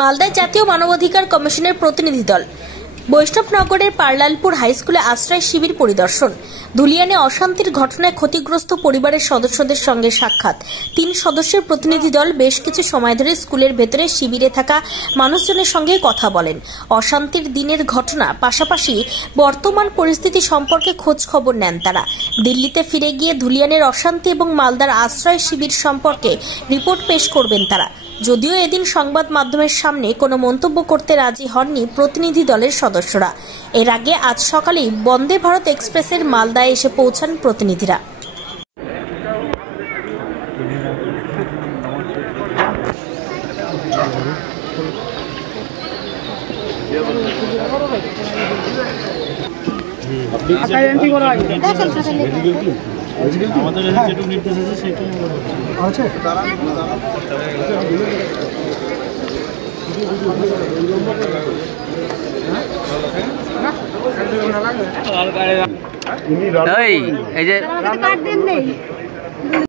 মালদায় জাতীয় মানবাধিকার কমিশনের প্রতিনিধি দল বৈষ্ণবনগরের পারলালপুর হাইস্কুলে আশ্রয় শিবির পরিদর্শন। ধুলিয়ানে অশান্তির ঘটনায় ক্ষতিগ্রস্ত পরিবারের সদস্যদের সঙ্গে সাক্ষাৎ। 3 সদস্যের প্রতিনিধি দল বেশ কিছু সময় ধরে স্কুলের ভেতরে শিবিরে থাকা মানুষজনের সঙ্গে কথা বলেন। অশান্তির দিনের ঘটনা পাশাপাশি বর্তমান পরিস্থিতি সম্পর্কে খোঁজ খবর নেন তারা। দিল্লিতে ফিরে গিয়ে ধুলিয়ানের অশান্তি এবং মালদার আশ্রয় শিবির সম্পর্কে রিপোর্ট পেশ করবেন তারা। যদিও এদিন সংবাদ মাধ্যমের সামনে কোনো মন্তব্য করতে রাজি হননি প্রতিনিধি দলের সদস্যরা। এর আগে আজ সকালেই বন্দে ভারত এক্সপ্রেসের মালদায় এসে পৌঁছান প্রতিনিধিরা। আমাদের যেটুকু নির্দেশ আছে সেটাই আছে। এই যে